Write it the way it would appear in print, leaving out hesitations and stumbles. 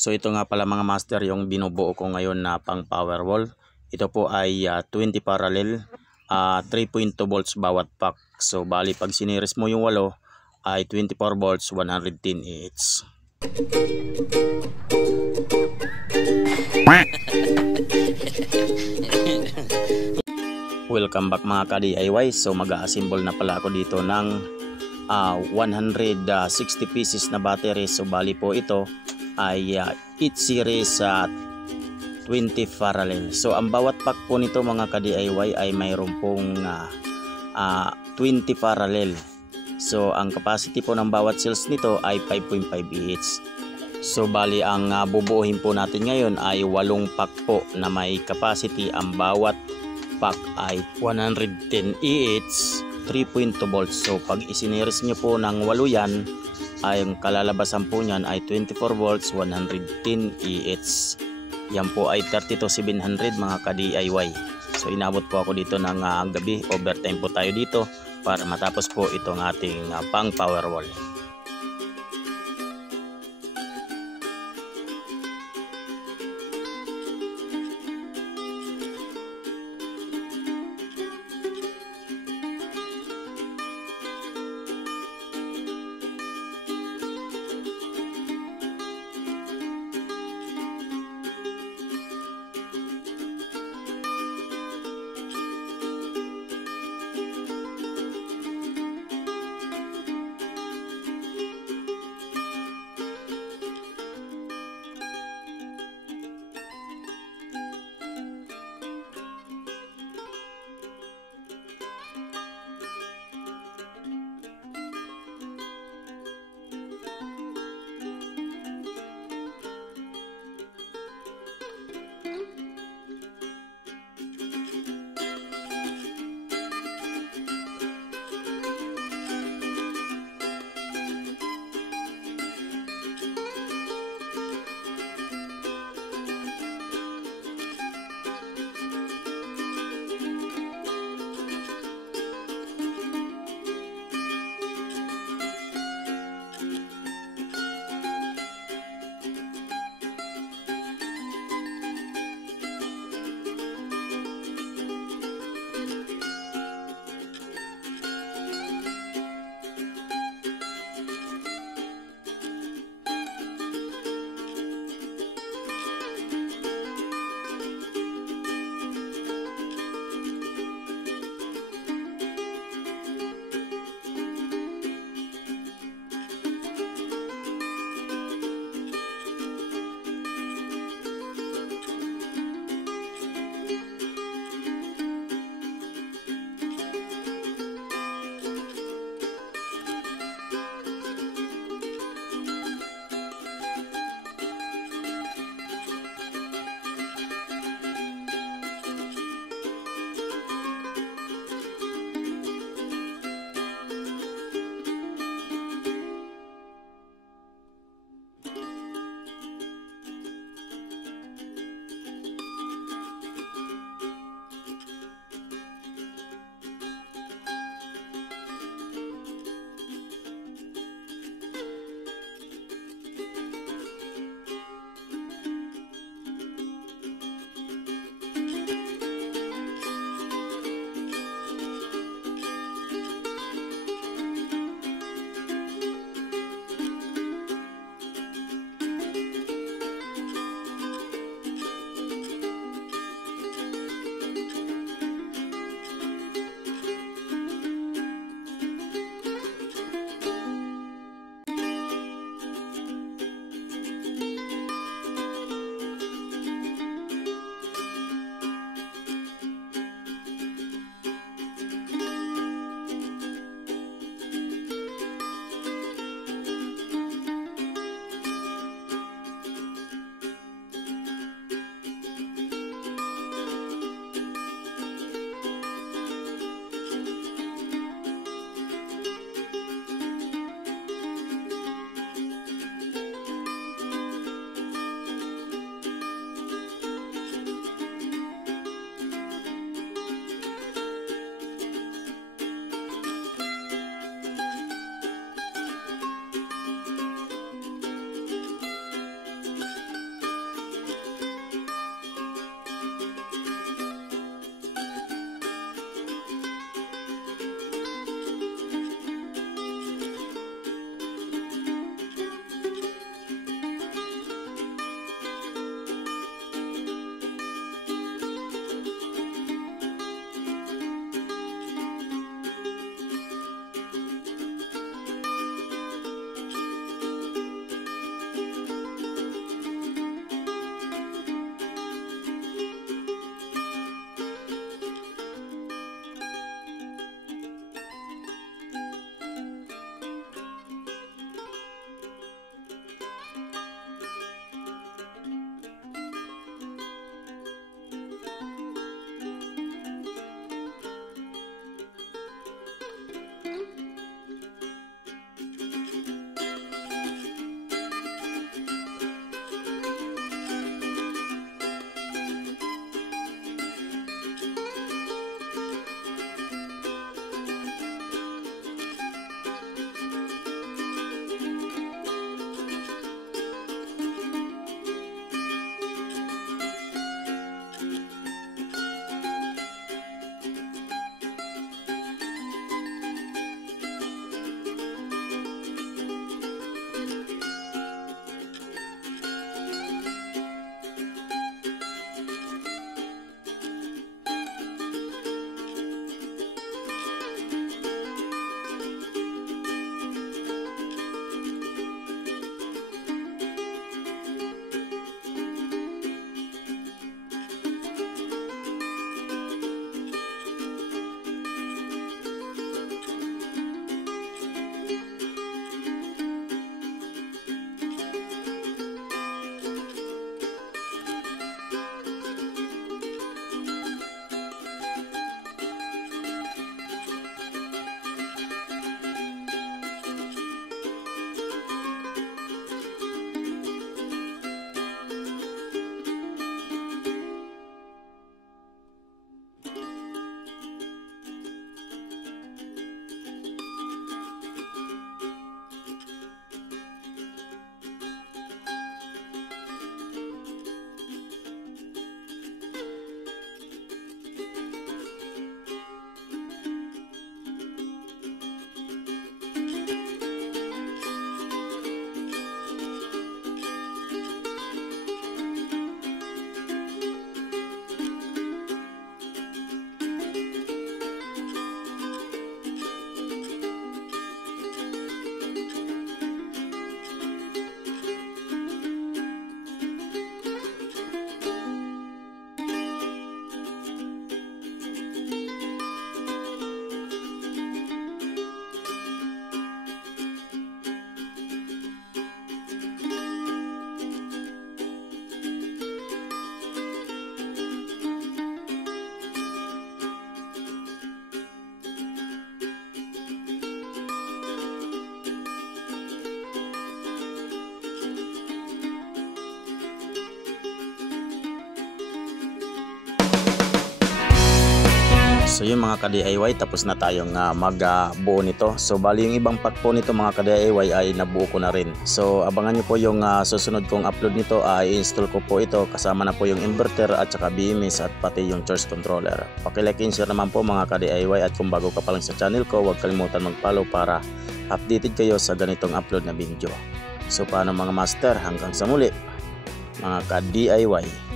So ito nga pala mga master yung binubuo ko ngayon na pang power wall. Ito po ay 20 parallel, 3.2 volts bawat pack. So bali pag siniris mo yung 8 ay 24 volts 110 EH. Welcome back mga ka-DIY. So mag-a-assemble na pala ako dito ng 160 pieces na battery. So bali po ito ay each series 20 parallel. So ang bawat pack po nito mga ka-DIY ay mayroon pong 20 parallel. So ang capacity po ng bawat cells nito ay 5.5 EH. So bali ang bubuuhin po natin ngayon ay 8 pack po na may capacity. Ang bawat pack ay 110 EH, 3.2 volts. So pag isiniris nyo po ng 8 yan, ay ang kalalabasan po nyan ay 24 volts 110 EH. Yan po ay 32,700 mga ka-DIY. So inabot po ako dito ng gabi. Overtime po tayo dito para matapos po itong ating pang power wall. So yung mga ka-DIY, tapos na tayong magbuo nito. So bali yung ibang pack po nito mga ka-DIY ay nabuo ko na rin. So abangan nyo po yung susunod kong upload nito. I-install ko po ito kasama na po yung inverter at saka BMS at pati yung charge controller. Paki-like and share naman po mga ka-DIY, at kung bago ka pa lang sa channel ko, huwag kalimutan mag-follow para updated kayo sa ganitong upload na video. So paano mga master, hanggang sa muli mga ka-DIY.